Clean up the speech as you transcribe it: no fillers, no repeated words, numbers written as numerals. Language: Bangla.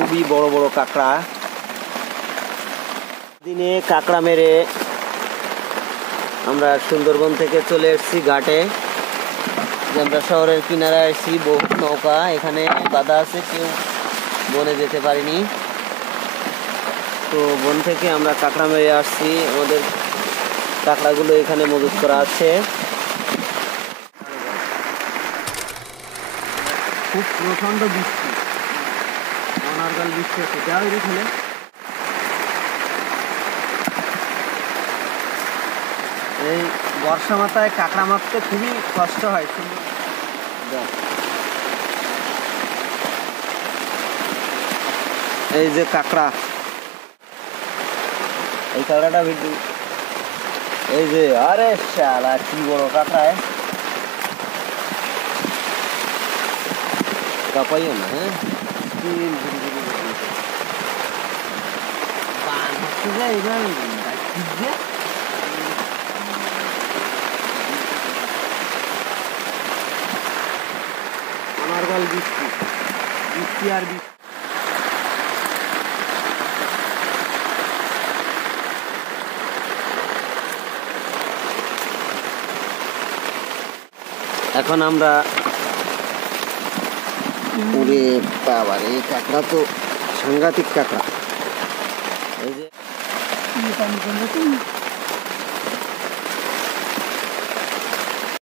খুবই বড় বড় কাঁকড়া। দিনে কাঁকড়া মেরে আমরা সুন্দরবন থেকে চলে এসেছি ঘাটে। আমরা শহরের কিনারায় এসেছি, বহু নৌকা এখানে বাধা আছে, কেউ বনে যেতে পারিনি। তো বন থেকে আমরা কাঁকড়া মেরে আসছি, আমাদের কাঁকড়াগুলো এখানে মজুত করা আছে। খুব প্রচন্ড বৃষ্টি, অনার্গাল বৃষ্টি হচ্ছে। যাও এখানে এই বর্ষা মাথায় কাঁকড়া মারতে খুবই কষ্ট হয়। এই যে কাঁকড়া, এই কাঁকড়াটা ভিডিও, এই যে আরে শালা কি বড় কাঁকড়ায়, কাপাইও না। হ্যাঁ অনার্গাল বৃষ্টি, বৃষ্টি আর বৃষ্টি। এখন আমরা ওরে বাবার, এই কাঁকড়া তো সাংঘাতিক কাঁকড়া। এই যে